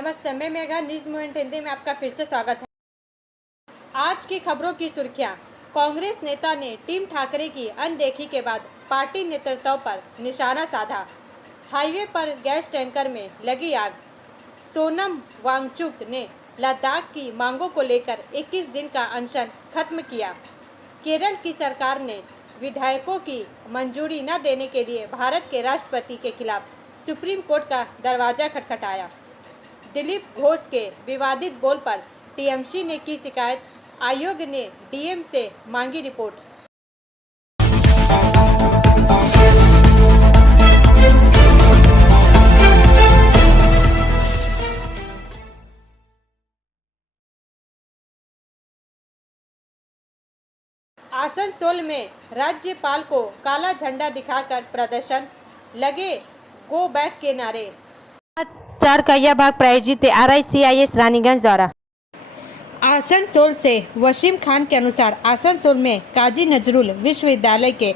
नमस्ते, मैं Megha news movement Hindi में आपका फिर से स्वागत है। आज की खबरों की सुर्खियां। कांग्रेस नेता ने टीम ठाकरे की अनदेखी के बाद पार्टी नेतृत्व पर निशाना साधा। हाईवे पर गैस टैंकर में लगी आग। सोनम वांगचुक ने लद्दाख की मांगों को लेकर 21 दिन का अनशन खत्म किया। केरल की सरकार ने विधायकों की मंजूरी न देने के लिए भारत के राष्ट्रपति के खिलाफ सुप्रीम कोर्ट का दरवाजा खटखटाया। दिलीप घोष के विवादित बोल पर टीएमसी ने की शिकायत। आयोग ने डीएम से मांगी रिपोर्ट। आसनसोल में राज्यपाल को काला झंडा दिखाकर प्रदर्शन, लगे गो बैक के नारे। 4 का भाग प्रायोजित RICIS रानीगंज द्वारा। आसनसोल से वसीम खान के अनुसार आसनसोल में काजी नजरुल विश्वविद्यालय के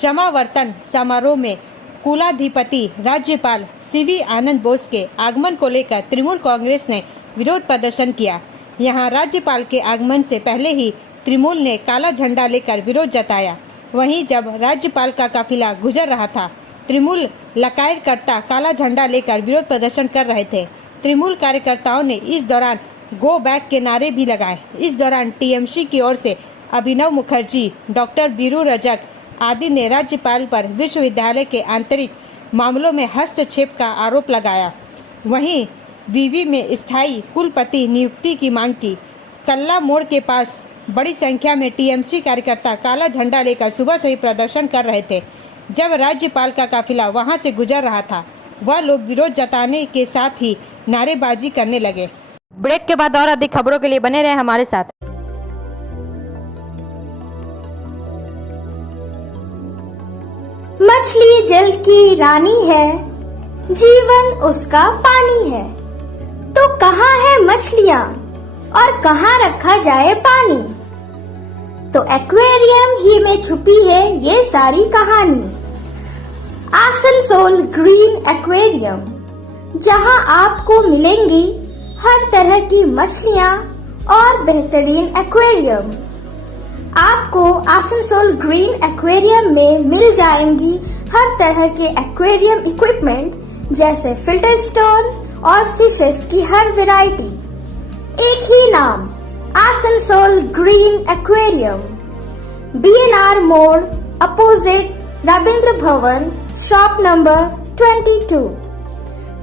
समावर्तन समारोह में कुलाधिपति राज्यपाल CV आनंद बोस के आगमन को लेकर तृणमूल कांग्रेस ने विरोध प्रदर्शन किया। यहां राज्यपाल के आगमन से पहले ही तृणमूल ने काला झंडा लेकर विरोध जताया। वहीं जब राज्यपाल का काफिला गुजर रहा था, तृणमूल लकायरकर्ता काला झंडा लेकर विरोध प्रदर्शन कर रहे थे। तृणमूल कार्यकर्ताओं ने इस दौरान गो बैक के नारे भी लगाए। इस दौरान टीएमसी की ओर से अभिनव मुखर्जी, डॉक्टर बीरू रजक आदि ने राज्यपाल पर विश्वविद्यालय के आंतरिक मामलों में हस्तक्षेप का आरोप लगाया। वहीं विवि में स्थायी कुलपति नियुक्ति की मांग की। कल्ला मोड़ के पास बड़ी संख्या में टीएमसी कार्यकर्ता काला झंडा लेकर सुबह से ही प्रदर्शन कर रहे थे। जब राज्यपाल का काफिला वहां से गुजर रहा था, वह लोग विरोध जताने के साथ ही नारेबाजी करने लगे। ब्रेक के बाद और अधिक खबरों के लिए बने रहे हमारे साथ। मछली जल की रानी है, जीवन उसका पानी है। तो कहाँ है मछलियाँ और कहाँ रखा जाए पानी? तो एक्वेरियम ही में छुपी है ये सारी कहानी। आसनसोल ग्रीन एक्वेरियम, जहां आपको मिलेंगी हर तरह की मछलियां और बेहतरीन एक्वेरियम। आपको आसनसोल ग्रीन एक्वेरियम में मिल जाएंगी हर तरह के एक्वेरियम इक्विपमेंट, जैसे फिल्टर स्टोन और फिशेस की हर वैरायटी। एक ही नाम, आसनसोल ग्रीन एक्वेरियम। BNR मोड़, opposite Ravindra Bhavan, shop number 22।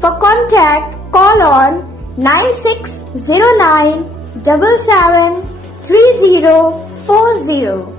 For contact, call on 9609 77 3040।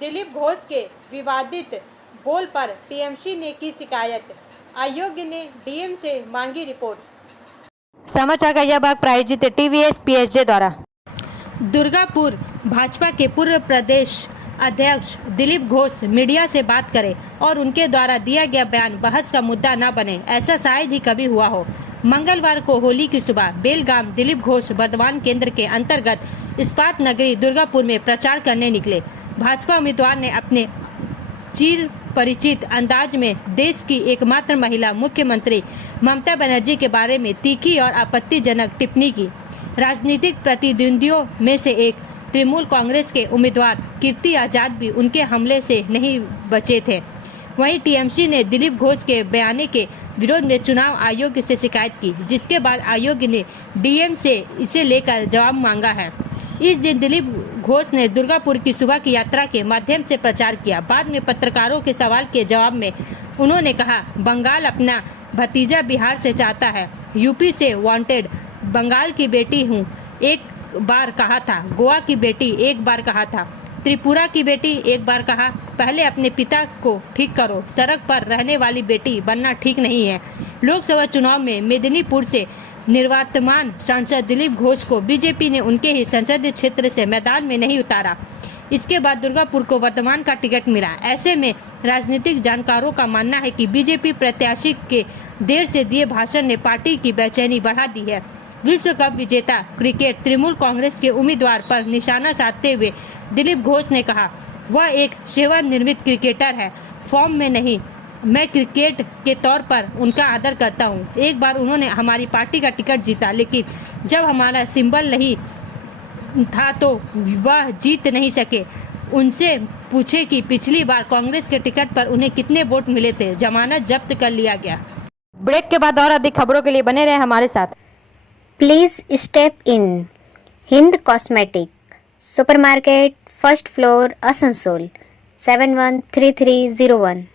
Dilip Ghosh के विवादित बोल पर टीएमसी ने की शिकायत। आयोग ने डीएम से मांगी रिपोर्ट। समाचार का यह भाग प्रायोजित TVS PSG द्वारा। दुर्गापुर भाजपा के पूर्व प्रदेश अध्यक्ष दिलीप घोष मीडिया से बात करें और उनके द्वारा दिया गया बयान बहस का मुद्दा न बने, ऐसा शायद ही कभी हुआ हो। मंगलवार को होली की सुबह बेलगाम दिलीप घोष बर्धमान केंद्र के अंतर्गत इस्पात नगरी दुर्गापुर में प्रचार करने निकले। भाजपा उम्मीदवार ने अपने चिर परिचित अंदाज में देश की एकमात्र महिला मुख्यमंत्री ममता बनर्जी के बारे में तीखी और आपत्तिजनक टिप्पणी की। राजनीतिक प्रतिद्वंदियों में से एक तृणमूल कांग्रेस के उम्मीदवार कीर्ति आजाद भी उनके हमले से नहीं बचे थे। वहीं टीएमसी ने दिलीप घोष के बयान के विरोध में चुनाव आयोग से शिकायत की, जिसके बाद आयोग ने डीएम से इसे लेकर जवाब मांगा है। इस दिन दिलीप घोष ने दुर्गापुर की सुबह की यात्रा के माध्यम से प्रचार किया। बाद में पत्रकारों के सवाल के जवाब में उन्होंने कहा, बंगाल अपना भतीजा बिहार से चाहता है, यूपी से वांटेड, बंगाल की बेटी हूँ एक बार कहा था, गोवा की बेटी एक बार कहा था, त्रिपुरा की बेटी एक बार कहा, पहले अपने पिता को ठीक करो, सड़क पर रहने वाली बेटी बनना ठीक नहीं है। लोकसभा चुनाव में मेदिनीपुर से निवर्तमान सांसद दिलीप घोष को बीजेपी ने उनके ही संसदीय क्षेत्र से मैदान में नहीं उतारा। इसके बाद दुर्गापुर को वर्तमान का टिकट मिला। ऐसे में राजनीतिक जानकारों का मानना है कि बीजेपी प्रत्याशी के देर से दिए भाषण ने पार्टी की बेचैनी बढ़ा दी है। विश्व कप विजेता क्रिकेट तृणमूल कांग्रेस के उम्मीदवार पर निशाना साधते हुए दिलीप घोष ने कहा, वह एक सेवानिवृत्त क्रिकेटर है, फॉर्म में नहीं। मैं क्रिकेट के तौर पर उनका आदर करता हूं। एक बार उन्होंने हमारी पार्टी का टिकट जीता, लेकिन जब हमारा सिंबल नहीं था तो वह जीत नहीं सके। उनसे पूछे कि पिछली बार कांग्रेस के टिकट पर उन्हें कितने वोट मिले थे। जमानत जब्त कर लिया गया। ब्रेक के बाद और अधिक खबरों के लिए बने रहे हमारे साथ। Please step in Hind cosmetic supermarket, first floor, Asansol 713301।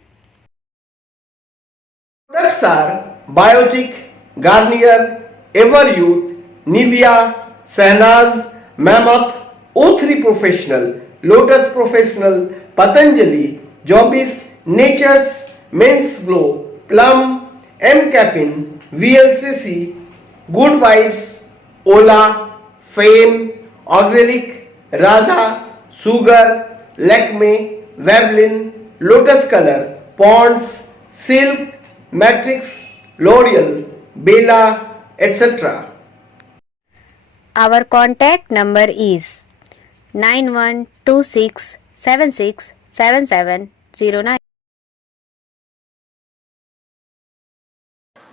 Products are Biotic, Garnier, Everyouth, Nivea, Sahnaz, Mammoth, O3 Professional, Lotus Professional, Patanjali, Jobis, Nature's, Men's Glow, Plum, M Caffeine, VLCC, Good Vibes, Ola, Fame, Auxilic, Raja, Sugar, Lakme, Vavlin, Lotus Color, Ponds, Silk, Matrix, L'Oreal, Bella, etc. Our contact number is 9126767709।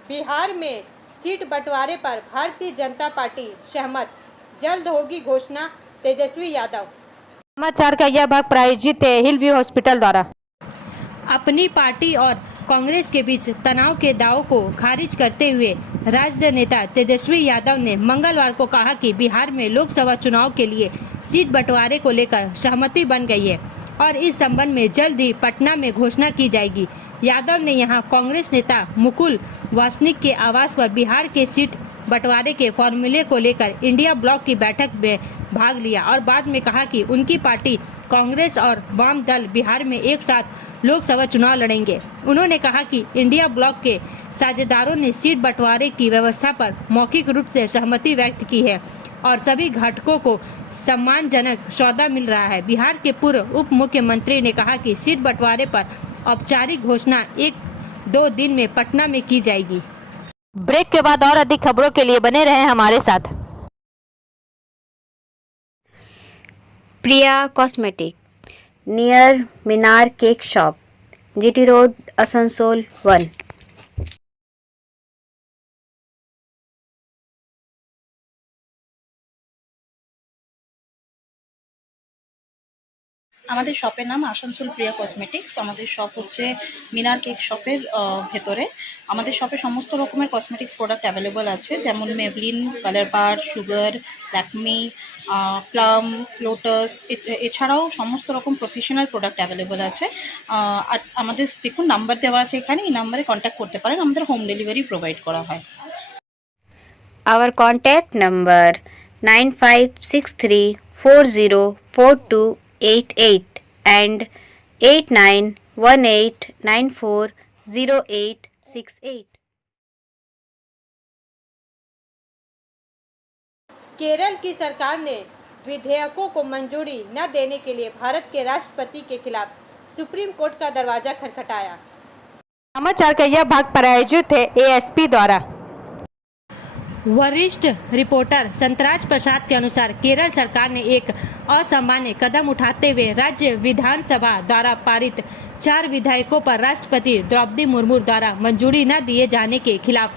Bihar में seat बंटवारे पर Bharatiya Janata party सहमत, जल्द होगी घोषणा। तेजस्वी यादव। समाचार का यह भाग प्रायोजित है हिल व्यू हॉस्पिटल द्वारा। अपनी पार्टी और कांग्रेस के बीच तनाव के दावों को खारिज करते हुए राजद नेता तेजस्वी यादव ने मंगलवार को कहा कि बिहार में लोकसभा चुनाव के लिए सीट बंटवारे को लेकर सहमति बन गई है और इस संबंध में जल्द ही पटना में घोषणा की जाएगी। यादव ने यहां कांग्रेस नेता मुकुल वासनिक के आवास पर बिहार के सीट बंटवारे के फॉर्मूले को लेकर इंडिया ब्लॉक की बैठक में भाग लिया और बाद में कहा कि उनकी पार्टी कांग्रेस और वाम दल बिहार में एक साथ लोकसभा चुनाव लड़ेंगे। उन्होंने कहा कि इंडिया ब्लॉक के साझेदारों ने सीट बंटवारे की व्यवस्था पर मौखिक रूप से सहमति व्यक्त की है और सभी घटकों को सम्मानजनक सौदा मिल रहा है। बिहार के पूर्व उप मुख्यमंत्री ने कहा कि सीट बंटवारे पर औपचारिक घोषणा 1-2 दिन में पटना में की जाएगी। ब्रेक के बाद और अधिक खबरों के लिए बने रहे हमारे साथ। Priya cosmetic near Minar cake shop, GT road, Asansol 1। আমাদের শপের নাম আসানসোল প্রিয়া কসমেটিক্স। আমাদের শপ হচ্ছে মিনার কেক শপের ভেতরে। আমাদের শপে সমস্ত রকমের কসমেটিক্স প্রোডাক্ট অ্যাভেলেবল আছে, যেমন মেবলিন, কালার বার, সুগার, ল্যাকমি, প্লাম, লোটাস, এছাড়াও সমস্ত রকম প্রফেশনাল প্রোডাক্ট অ্যাভেলেবল আছে। আর আমাদের দেখুন নাম্বার দেওয়া আছে এখানে, এই নাম্বারে কন্ট্যাক্ট করতে পারেন। আমাদের হোম ডেলিভারি প্রোভাইড করা হয়। Our contact number 9563404288 and 8918940868। Kerala की सरकार ने विधेयकों को मंजूरी न देने के लिए भारत के राष्ट्रपति के खिलाफ सुप्रीम कोर्ट का दरवाजा खटखटाया। समाचार का यह भाग प्रायोजित है एएसपी द्वारा। वरिष्ठ रिपोर्टर संतराज प्रसाद के अनुसार केरल सरकार ने एक असामान्य कदम उठाते हुए राज्य विधानसभा द्वारा पारित 4 विधेयकों पर राष्ट्रपति द्रौपदी मुर्मू द्वारा मंजूरी न दिए जाने के खिलाफ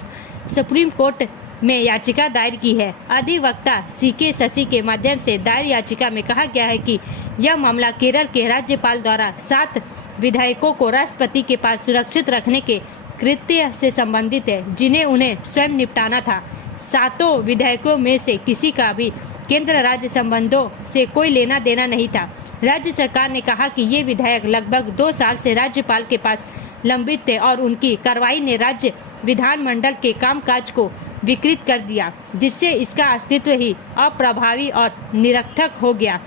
सुप्रीम कोर्ट में याचिका दायर की है। अधिवक्ता सीके शशि के माध्यम से दायर याचिका में कहा गया है कि यह मामला केरल के राज्यपाल द्वारा 7 विधेयकों को राष्ट्रपति के पास सुरक्षित रखने के कृत्य से संबंधित है, जिन्हें उन्हें स्वयं निपटाना था। 7 विधेयकों में से किसी का भी केंद्र राज्य संबंधों से कोई लेना देना नहीं था। राज्य सरकार ने कहा कि ये विधेयक लगभग 2 साल से राज्यपाल के पास लंबित थे और उनकी कार्रवाई ने राज्य विधानमंडल के कामकाज को विकृत कर दिया, जिससे इसका अस्तित्व ही अप्रभावी और निरर्थक हो गया।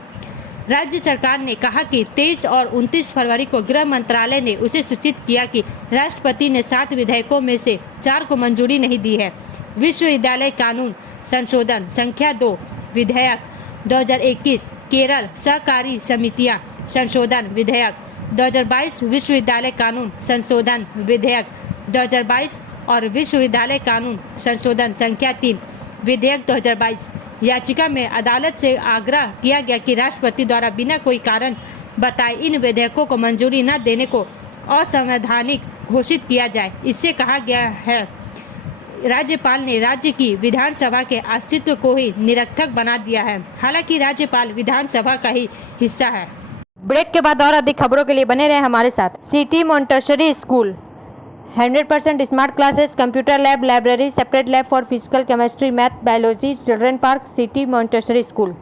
राज्य सरकार ने कहा कि 23 और 29 फरवरी को गृह मंत्रालय ने उसे सूचित किया कि राष्ट्रपति ने 7 विधेयकों में से 4 को मंजूरी नहीं दी है। विश्वविद्यालय कानून संशोधन संख्या 2 विधेयक 2021, केरल सहकारी समितियां संशोधन विधेयक 2022, विश्वविद्यालय कानून संशोधन विधेयक 2022 और विश्वविद्यालय कानून संशोधन संख्या 3 विधेयक 2022। याचिका में अदालत से आग्रह किया गया कि राष्ट्रपति द्वारा बिना कोई कारण बताए इन विधेयकों को मंजूरी न देने को असंवैधानिक घोषित किया जाए। इससे कहा गया है राज्यपाल ने राज्य की विधानसभा के अस्तित्व को ही निरर्थक बना दिया है। हालांकि राज्यपाल विधानसभा का ही हिस्सा है। ब्रेक के बाद और अधिक खबरों के लिए बने रहे हमारे साथ। City Montessori school 100% smart classes, computer lab, library, separate lab for physical, chemistry, math, biology, children park, city Montessori school.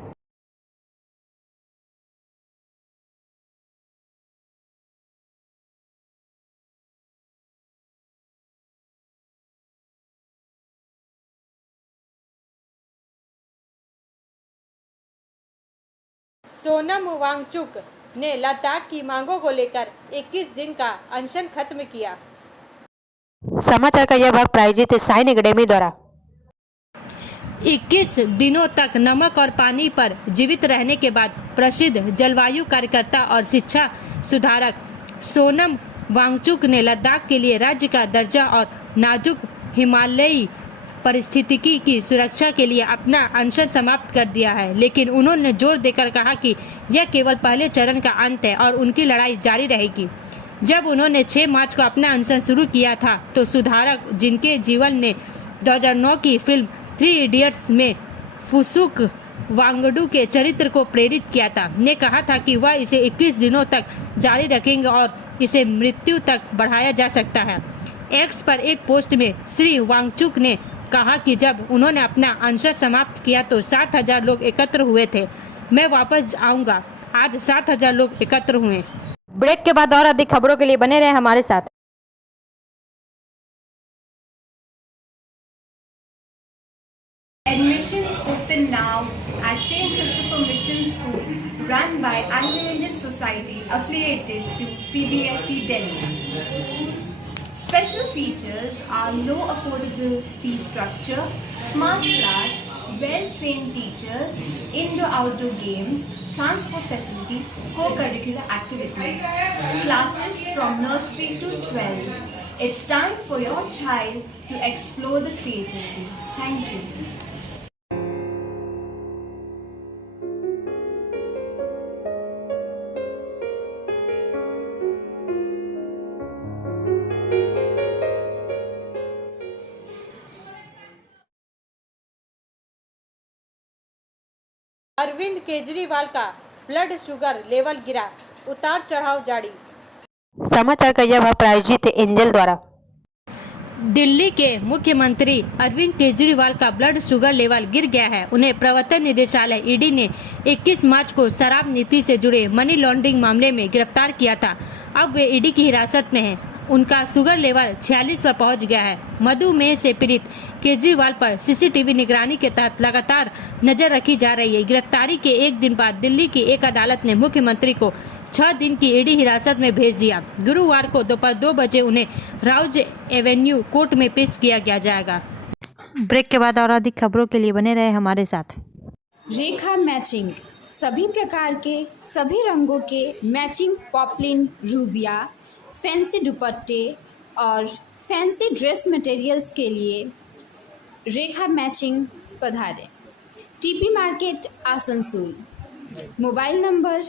Sonam Wangchuk ने लद्दाख की मांगों को लेकर 21 दिन का अनशन खत्म किया। समाचार का यह भाग प्रायोजित है साइन एकेडमी द्वारा। 21 दिनों तक नमक और पानी पर जीवित रहने के बाद प्रसिद्ध जलवायु कार्यकर्ता और शिक्षा सुधारक सोनम वांगचुक ने लद्दाख के लिए राज्य का दर्जा और नाजुक हिमालयी परिस्थितिकी की सुरक्षा के लिए अपना अनशन समाप्त कर दिया है। लेकिन उन्होंने जोर देकर कहा कि यह केवल पहले चरण का अंत है और उनकी लड़ाई जारी रहेगी। जब उन्होंने 6 मार्च को अपना अनशन शुरू किया था तो सुधारक, जिनके जीवन ने 2009 की फिल्म 3 इडियट्स में फुसुक वांगडू के चरित्र को प्रेरित किया था, ने कहा था कि वह इसे 21 दिनों तक जारी रखेंगे और इसे मृत्यु तक बढ़ाया जा सकता है। एक्स पर एक पोस्ट में श्री वांगचुक ने कहा कि जब उन्होंने अपना अनशन समाप्त किया तो 7,000 लोग एकत्र हुए थे। मैं वापस आऊंगा। आज 7,000 लोग एकत्र हुए। ब्रेक के बाद और अधिक खबरों के लिए बने रहे हमारे साथ। Admissions open now at St. Christopher Mission School, run by Anglo-Indian Society affiliated to CBSE Delhi. Special features are low affordable fee structure, smart class, well-trained teachers, indoor-outdoor games, transport facility, co-curricular activities, classes from nursery to 12. It's time for your child to explore the creativity. Thank you. Arvind Kejriwal का blood sugar level गिरा, उतार चढ़ाव जारी। समाचार का यह भाग प्रायोजित है एंजल द्वारा। दिल्ली के मुख्यमंत्री अरविंद केजरीवाल का ब्लड शुगर लेवल गिर गया है। उन्हें प्रवर्तन निदेशालय ईडी ने 21 मार्च को शराब नीति से जुड़े मनी लॉन्ड्रिंग मामले में गिरफ्तार किया था। अब वे ईडी की हिरासत में हैं। उनका शुगर लेवल 46 पर पहुंच गया है। मधुमेह से पीड़ित केजरीवाल पर सीसीटीवी निगरानी के तहत लगातार नजर रखी जा रही है। गिरफ्तारी के एक दिन बाद दिल्ली की एक अदालत ने मुख्यमंत्री को 6 दिन की ईडी हिरासत में भेज दिया। गुरुवार को दोपहर 2 बजे उन्हें राउज एवेन्यू कोर्ट में पेश किया जाएगा। ब्रेक के बाद और अधिक खबरों के लिए बने रहे हमारे साथ। रेखा मैचिंग, सभी प्रकार के सभी रंगों के मैचिंग पॉपलिन, रूबिया, फैंसी दुपट्टे और फैंसी ड्रेस मटेरियल्स के लिए रेखा मैचिंग पधारें। TP market Asansol. Mobile number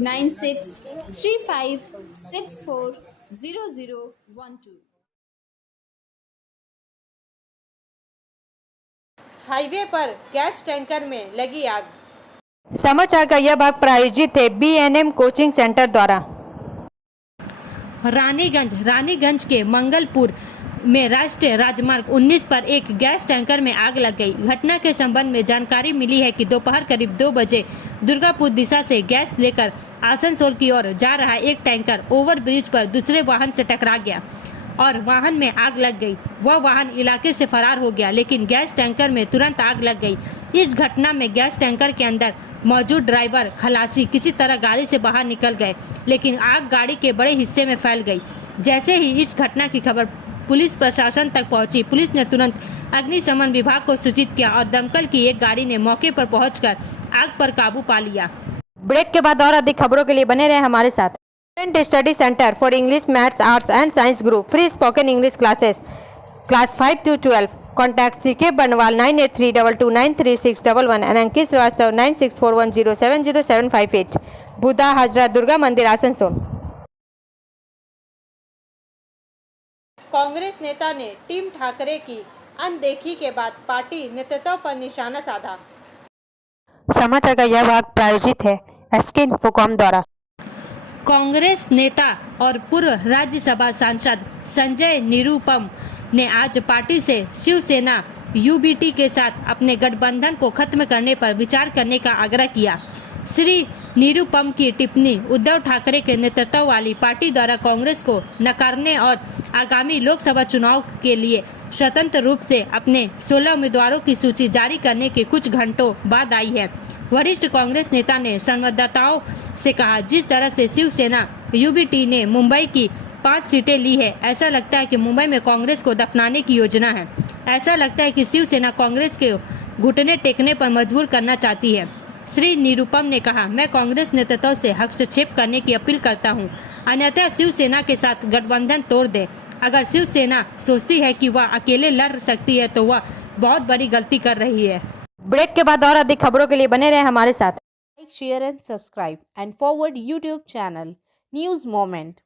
9635640012। Highway पर गैस टैंकर में लगी आग। समाचार का यह भाग प्रायोजित है BNM कोचिंग सेंटर द्वारा। रानीगंज के मंगलपुर में राष्ट्रीय राजमार्ग 19 पर एक गैस टैंकर में आग लग गई। घटना के संबंध में जानकारी मिली है कि दोपहर करीब 2 बजे दुर्गापुर दिशा से गैस लेकर आसनसोल की ओर जा रहा एक टैंकर ओवरब्रिज पर दूसरे वाहन से टकरा गया और वाहन में आग लग गई। वह वाहन इलाके से फरार हो गया, लेकिन गैस टैंकर में तुरंत आग लग गई। इस घटना में गैस टैंकर के अंदर मौजूद ड्राइवर खलासी किसी तरह गाड़ी से बाहर निकल गए, लेकिन आग गाड़ी के बड़े हिस्से में फैल गई। जैसे ही इस घटना की खबर पुलिस प्रशासन तक पहुंची, पुलिस ने तुरंत अग्निशमन विभाग को सूचित किया और दमकल की एक गाड़ी ने मौके पर पहुंचकर आग पर काबू पा लिया। ब्रेक के बाद और अधिक खबरों के लिए बने रहे हमारे साथ। Student study centre for English, maths, arts and science group, free spoken English classes, class 5 to 12। Contact CK Banwal 9832293611 and अंकित श्रीवास्तव 9641070758। बुधा हजरत दुर्गा मंदिर, आसनसोल। कांग्रेस नेता ने टीम ठाकरे की अनदेखी के बाद पार्टी नेतृत्व पर निशाना साधा। समाचार का यह भाग प्रायोजित है एसके इन्फोकॉम द्वारा। कांग्रेस नेता और पूर्व राज्यसभा सांसद संजय निरुपम ने आज पार्टी से शिवसेना यूबीटी के साथ अपने गठबंधन को खत्म करने पर विचार करने का आग्रह किया। श्री निरुपम की टिप्पणी उद्धव ठाकरे के नेतृत्व वाली पार्टी द्वारा कांग्रेस को नकारने और आगामी लोकसभा चुनाव के लिए स्वतंत्र रूप से अपने 16 उम्मीदवारों की सूची जारी करने के कुछ घंटों बाद आई है। वरिष्ठ कांग्रेस नेता ने संवाददाताओं से कहा, जिस तरह से शिवसेना यूबीटी ने मुंबई की 5 सीटें ली है, ऐसा लगता है कि मुंबई में कांग्रेस को दफनाने की योजना है। ऐसा लगता है कि शिवसेना कांग्रेस के घुटने टेकने पर मजबूर करना चाहती है। श्री निरुपम ने कहा, मैं कांग्रेस नेतृत्व से हस्तक्षेप करने की अपील करता हूं, अन्यथा शिवसेना के साथ गठबंधन तोड़ दे। अगर शिवसेना सोचती है कि वह अकेले लड़ सकती है तो वह बहुत बड़ी गलती कर रही है। ब्रेक के बाद और अधिक खबरों के लिए बने रहे हमारे साथ। Like, share and subscribe and forward YouTube channel News Moment.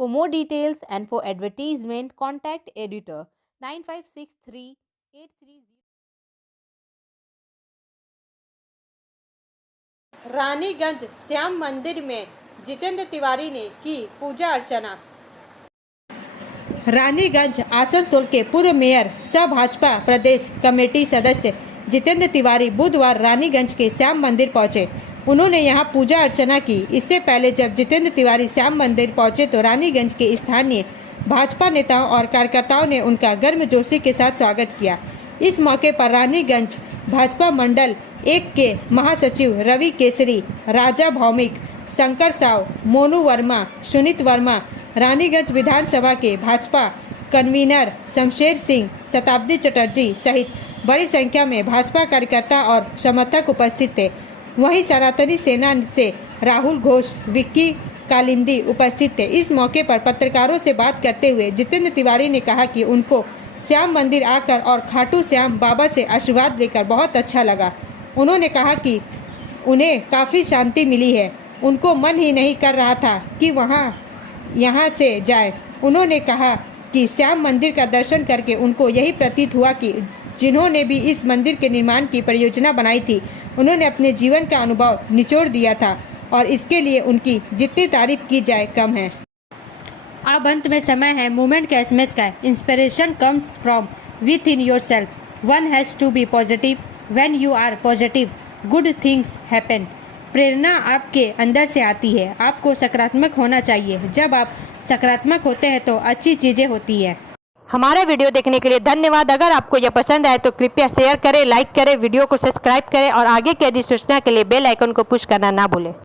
For more details and for advertisement, contact editor 956383. Raniganj Shyam मंदिर में जितेंद्र तिवारी ने की पूजा अर्चना। रानीगंज आसनसोल के पूर्व मेयर सह भाजपा प्रदेश कमेटी सदस्य जितेंद्र तिवारी बुधवार रानीगंज के श्याम मंदिर पहुंचे। उन्होंने यहां पूजा अर्चना की। इससे पहले जब जितेंद्र तिवारी श्याम मंदिर पहुंचे तो रानीगंज के स्थानीय भाजपा नेताओं और कार्यकर्ताओं ने उनका गर्मजोशी के साथ स्वागत किया। इस मौके पर रानीगंज भाजपा मंडल 1 के महासचिव रवि केसरी, राजा भौमिक, शंकर साव, मोनू वर्मा, सुनीत वर्मा, रानीगंज विधानसभा के भाजपा कन्वीनर शमशेर सिंह, शताब्दी चटर्जी सहित बड़ी संख्या में भाजपा कार्यकर्ता और समर्थक उपस्थित थे। वहीं सनातनी सेना से राहुल घोष, विक्की कालिंदी उपस्थित थे। इस मौके पर पत्रकारों से बात करते हुए जितेंद्र तिवारी ने कहा कि उनको श्याम मंदिर आकर और खाटू श्याम बाबा से आशीर्वाद लेकर बहुत अच्छा लगा। उन्होंने कहा कि उन्हें काफ़ी शांति मिली है। उनको मन ही नहीं कर रहा था कि यहाँ से जाए। उन्होंने कहा कि श्याम मंदिर का दर्शन करके उनको यही प्रतीत हुआ कि जिन्होंने भी इस मंदिर के निर्माण की परियोजना बनाई थी, उन्होंने अपने जीवन का अनुभव निचोड़ दिया था और इसके लिए उनकी जितनी तारीफ की जाए कम है। अब अंत में समय है मूवमेंट का एसएमएस का। Inspiration comes from within yourself. One has to be positive. When you are positive, good things happen. प्रेरणा आपके अंदर से आती है। आपको सकारात्मक होना चाहिए। जब आप सकारात्मक होते हैं तो अच्छी चीज़ें होती है। हमारा वीडियो देखने के लिए धन्यवाद। अगर आपको यह पसंद आए तो कृपया शेयर करें, लाइक करें, वीडियो को सब्सक्राइब करें और आगे की अधिसूचना के लिए बेल आइकन को पुश करना ना भूलें।